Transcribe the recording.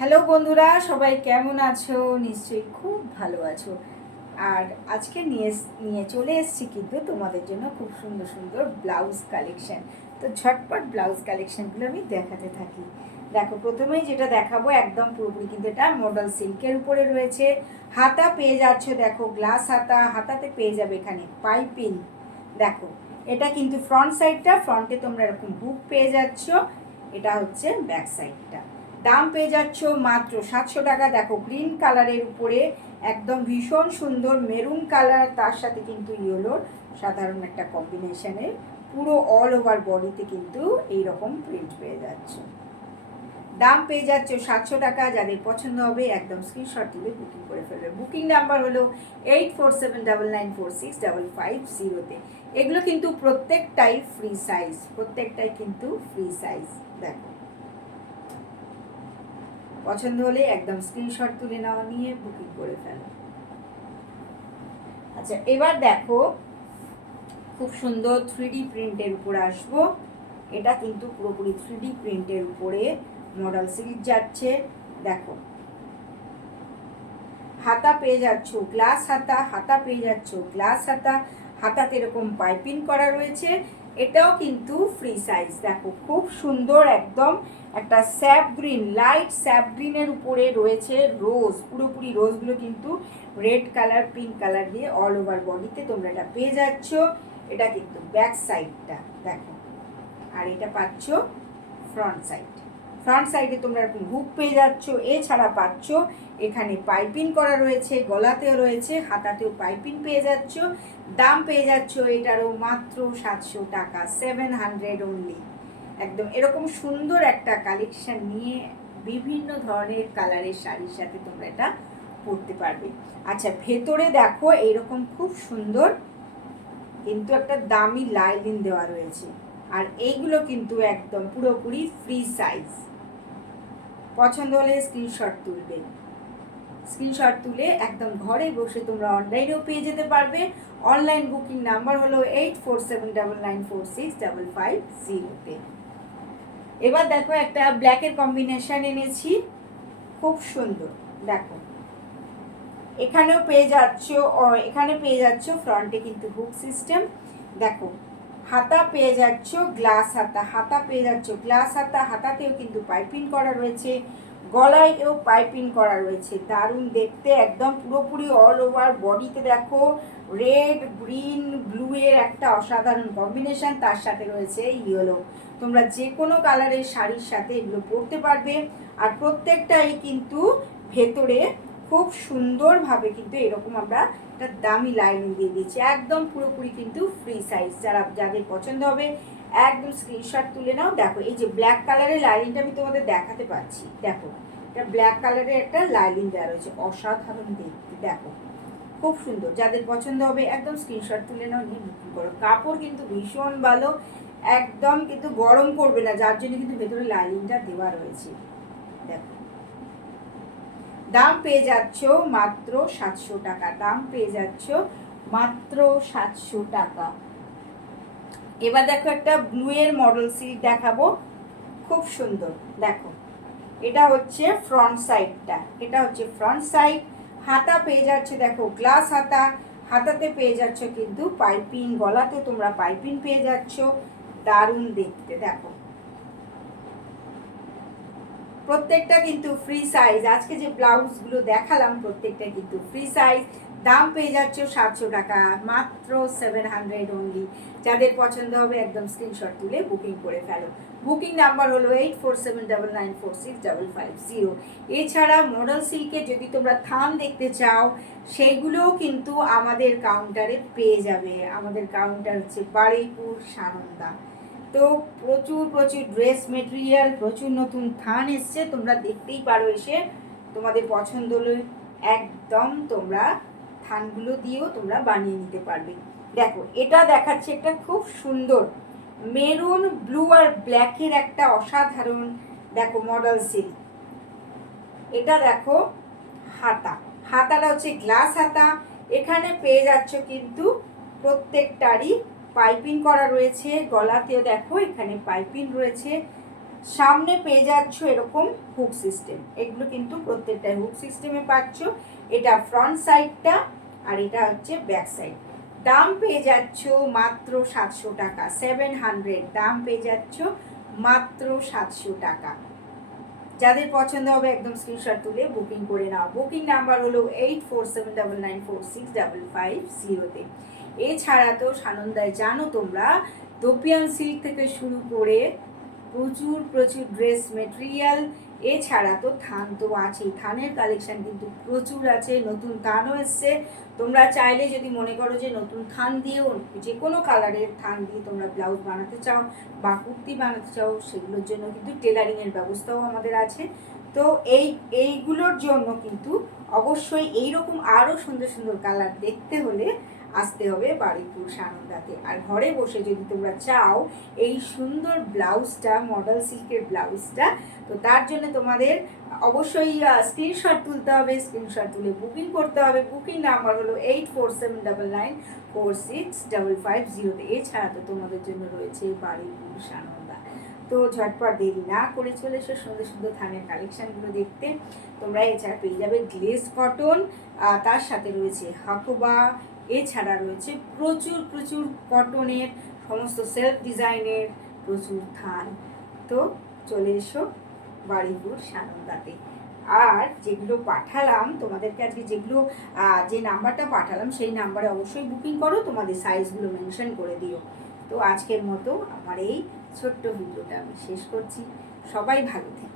Hello বন্ধুরা, সবাই কেমন আছো? নিশ্চয়ই খুব ভালো আছো। আর আজকে নিয়ে চলে এসেছি কিন্তু তোমাদের জন্য খুব সুন্দর সুন্দর ব্লাউজ কালেকশন। তো ঝটপট ব্লাউজ কালেকশনগুলো আমি দেখাতে থাকি। দেখো, প্রথমেই যেটা দেখাবো একদম পুরোপুরি কিন্তু এটা মডেল সিল্কের উপরে রয়েছে। হাতা পেয়ে যাচ্ছ, দেখো গ্লাস হাতা, হাতাতে পেয়ে যাবে এখানে পাইপিং। দেখো, এটা কিন্তু ফ্রন্ট সাইডটা, ফ্রন্টে তোমরা এরকম হুক পেয়ে যাচ্ছ। এটা হচ্ছে ব্যাক সাইডটা। দাম পেয়ে যাচ্ছ মাত্র 700 টাকা। দেখো, গ্রিন কালারের উপরে একদম ভীষণ সুন্দর মেরুন কালার, তার সাথে কিন্তু ইয়েলোর সাধারণ একটা কম্বিনেশনের পুরো অল ওভার বডিতে কিন্তু এইরকম প্রিন্ট পেয়ে যাচ্ছ। দাম পেয়ে যাচ্ছ 700 টাকা। যাদের পছন্দ হবে একদম স্ক্রিনশট তুলে বুকিং করে ফেলবে। বুকিং নাম্বার হলো 8479946550-তে। এগুলো কিন্তু প্রত্যেকটাই ফ্রি সাইজ, প্রত্যেকটাই কিন্তু ফ্রি সাইজ। দেখো, পছন্দ হলে একদম স্ক্রিনশট তুলে নেওয়া নিয়ে বুকিং করে ফেলো। আচ্ছা, এবার দেখো খুব সুন্দর 3D প্রিন্টের উপরে আসবো। এটা কিন্তু পুরোপুরি 3D প্রিন্টের উপরে মডেল সিল্ক যাচ্ছে। দেখো, হাতা পেয়ে যাচ্ছ গ্লাস হাতা, হাতা পেয়ে যাচ্ছ গ্লাস হাতা, হাতাতে এরকম পাইপিং করা রয়েছে। এটাও কিন্তু ফ্রি সাইজ। দেখো, খুব সুন্দর একদম একটা স্যাপ গ্রিন, লাইট স্যাপ গ্রিনের উপরে রয়েছে রোজ, পুরোপুরি রোজগুলো কিন্তু রেড কালার পিঙ্ক কালার দিয়ে অল ওভার বডিতে তোমরা এটা পেয়ে যাচ্ছ। এটা কিন্তু ব্যাক সাইডটা দেখো, আর এটা পাচ্ছ ফ্রন্ট সাইড। ফ্রন্ট সাইডে তোমরা এরকম হুক পেয়ে যাচ্ছ। এছাড়া পাচ্ছ এখানে পাইপিং করা রয়েছে, গলাতেও রয়েছে, হাতাতেও পাইপিং পেয়ে যাচ্ছ। দাম পেয়ে যাচ্ছ এটারও মাত্র 700 টাকা, 700 অনলি। একদম এরকম সুন্দর একটা কালেকশন নিয়ে বিভিন্ন ধরনের কালারের শাড়ির সাথে তোমরা এটা পরতে পারবে। আচ্ছা, ভেতরে দেখো এইরকম খুব সুন্দর কিন্তু একটা দামি লাইলিন দেওয়া রয়েছে। আর এইগুলো কিন্তু একদম পুরোপুরি ফ্রি সাইজ। পছন্দ হলে স্ক্রিনশট তুলবে। স্ক্রিনশট তুলে একদম ঘরে বসে তোমরা অনলাইনেও পেয়ে যেতে পারবে। অনলাইন বুকিং নাম্বার হলো 8479946550-তে। এবার দেখো, একটা ব্ল্যাকের কম্বিনেশন এনেছি, খুব সুন্দর। দেখো, এখানেও পেয়ে যাচ্ছ, এখানে পেয়ে যাচ্ছ ফ্রন্টে কিন্তু হুক সিস্টেম। দেখো, হাতা পেয়ে যাচ্ছ গ্লাস হাতা, হাতা পেয়ে যাচ্ছ গ্লাস হাতা, হাতাতেও কিন্তু পাইপিং করা রয়েছে, গলায়ও পাইপিং করা রয়েছে। দারুণ দেখতে, একদম পুরোপুরি অল ওভার বডিতে দেখো রেড গ্রিন ব্লু এর একটা অসাধারণ কম্বিনেশন, তার সাথে রয়েছে ইয়েলো। তোমরা যে কোনো কালারের শাড়ির সাথে এগুলো পরতে পারবে। আর প্রত্যেকটাই কিন্তু ভেতরে খুব সুন্দরভাবে কিন্তু এরকম আমরা একটা দামি লাইনিং দিয়ে দিচ্ছি। একদম পুরোপুরি কিন্তু ফ্রি সাইজ। যাদের পছন্দ হবে একদম স্ক্রিনশট তুলে নাও। দেখো, এই যে ব্ল্যাক কালারের লাইনিংটা আমি তোমাদের দেখাতে পাচ্ছি। দেখো, এটা ব্ল্যাক কালারের একটা লাইনিং দেওয়া রয়েছে, অসাধারণ দেখতে। দেখো, খুব সুন্দর। যাদের পছন্দ হবে একদম স্ক্রিনশট তুলে নাও, নিয়ে বুকিং করো। কাপড় কিন্তু ভীষণ ভালো, একদম কিন্তু গরম করবে না, যার জন্য কিন্তু ভেতরে লাইনিংটা দেওয়া রয়েছে। দেখো, দাম পেয়ে যাচ্ছ মাত্র 700 টাকা। দাম পেয়ে যাচ্ছ মাত্র 700 টাকা। এবার দেখো, একটা ব্লু এর মডেল সিল্ক দেখাবো, খুব সুন্দর। দেখো, এটা হচ্ছে ফ্রন্ট সাইডটা, এটা হচ্ছে ফ্রন্ট সাইড। হাতা পেয়ে যাচ্ছে দেখো গ্লাস হাতা, হাতাতে পেয়ে যাচ্ছ কিন্তু পাইপিং, গলাতে তোমরা পাইপিং পেয়ে যাচ্ছ। দারুণ দেখতে। দেখো, প্রত্যেকটা কিন্তু ফ্রি সাইজ। আজকে যে ব্লাউজগুলো দেখালাম প্রত্যেকটা কিন্তু ফ্রি সাইজ। দাম পেয়ে যাচ্ছ 700 টাকা, মাত্র 700 অনলি। যাদের পছন্দ হবে একদম স্ক্রিনশট তুলে বুকিং করে ফেলো। বুকিং নাম্বার হলো 8479946550। এছাড়া মডেল সিল্কে যদি তোমরা থান দেখতে চাও, সেইগুলোও কিন্তু আমাদের কাউন্টারে পেয়ে যাবে। আমাদের কাউন্টার হচ্ছে বারুইপুর সানন্দা। তো প্রচুর প্রচুর ড্রেস মেটেরিয়াল, প্রচুর নতুন থান এসছে, তোমরা দেখতেই পারো এসে। তোমাদের পছন্দ হলে একদম তোমরা থানগুলো দিয়েও তোমরা বানিয়ে নিতে পারবে। দেখো, এটা দেখাচ্ছে একটা খুব সুন্দর মেরুন ব্লু আর ব্ল্যাকের একটা অসাধারণ দেখো মডেল সিল্ক। এটা দেখো হাতা, হাতাটা হচ্ছে গ্লাস হাতা। এখানে পেয়ে যাচ্ছ কিন্তু প্রত্যেকটারই পাইপিং করা রয়েছে, গলাতেও দেখো এখানে পাইপিং রয়েছে। সামনে পেয়ে যাচ্ছ এরকম হুক সিস্টেম, এগুলো কিন্তু প্রত্যেকটা হুক সিস্টেমে পাচ্ছ। এটা ফ্রন্ট সাইডটা আর এটা হচ্ছে ব্যাক সাইড। দাম পেয়ে যাচ্ছ মাত্র 700 টাকা, 700 দাম পেয়ে যাচ্ছ মাত্র 700 টাকা। যাদের পছন্দ হবে একদম স্ক্রিনশট তুলে বুকিং করে নাও। বুকিং নাম্বার হলো 8479946550 এছাড়া তো সানন্দায় জানো তোমরা দোপিয়ান সিল্ক থেকে শুরু করে প্রচুর প্রচুর ড্রেস মেটেরিয়াল, এছাড়া তো থান তো আছেই, থানের কালেকশন কিন্তু প্রচুর আছে, নতুন থানও এসছে। তোমরা চাইলে যদি মনে করো যে নতুন থান দিয়েও যে কোনো কালারের থান দিয়ে তোমরা ব্লাউজ বানাতে চাও বা কুর্তি বানাতে চাও, সেগুলোর জন্য কিন্তু টেলারিংয়ের ব্যবস্থাও আমাদের আছে। তো এইগুলোর জন্য কিন্তু অবশ্যই এইরকম আরও সুন্দর সুন্দর কালার দেখতে হলে আসতে হবে বারুইপুর সানন্দাতে। আর ঘরে বসে যদি তোমরা চাও এই সুন্দর ব্লাউজটা, মডেল সিল্কের ব্লাউজটা, তো তার জন্য তোমাদের অবশ্যই স্ক্রিনশট তুলতে হবে, স্ক্রিনশট তুলে বুকিং করতে হবে। বুকিং নাম্বার হলো 8479946550। এছাড়া তো তোমাদের জন্য রয়েছে বারুইপুর সানন্দা। তো ঝটপট দেরি না করে চলে এসো সুন্দর সুন্দর থানের কালেকশানগুলো দেখতে। তোমরা এছাড়া পেয়ে যাবে গ্লেজ কটন, তার সাথে রয়েছে হাকোবা, এছাড়া রয়েছে প্রচুর প্রচুর কটনের সমস্ত সেলফ ডিজাইনের প্রচুর থান। তো চলে এসো বারুইপুর সানন্দাতে। আর যেগুলো পাঠালাম তোমাদেরকে আজকে, যেগুলো যে নাম্বারটা পাঠালাম সেই নাম্বারে অবশ্যই বুকিং করো, তোমাদের সাইজগুলো মেনশন করে দিও। তো আজকের মতো আমার এই ছোট্ট ভিডিওটা আমি শেষ করছি। সবাই ভালো থেকো।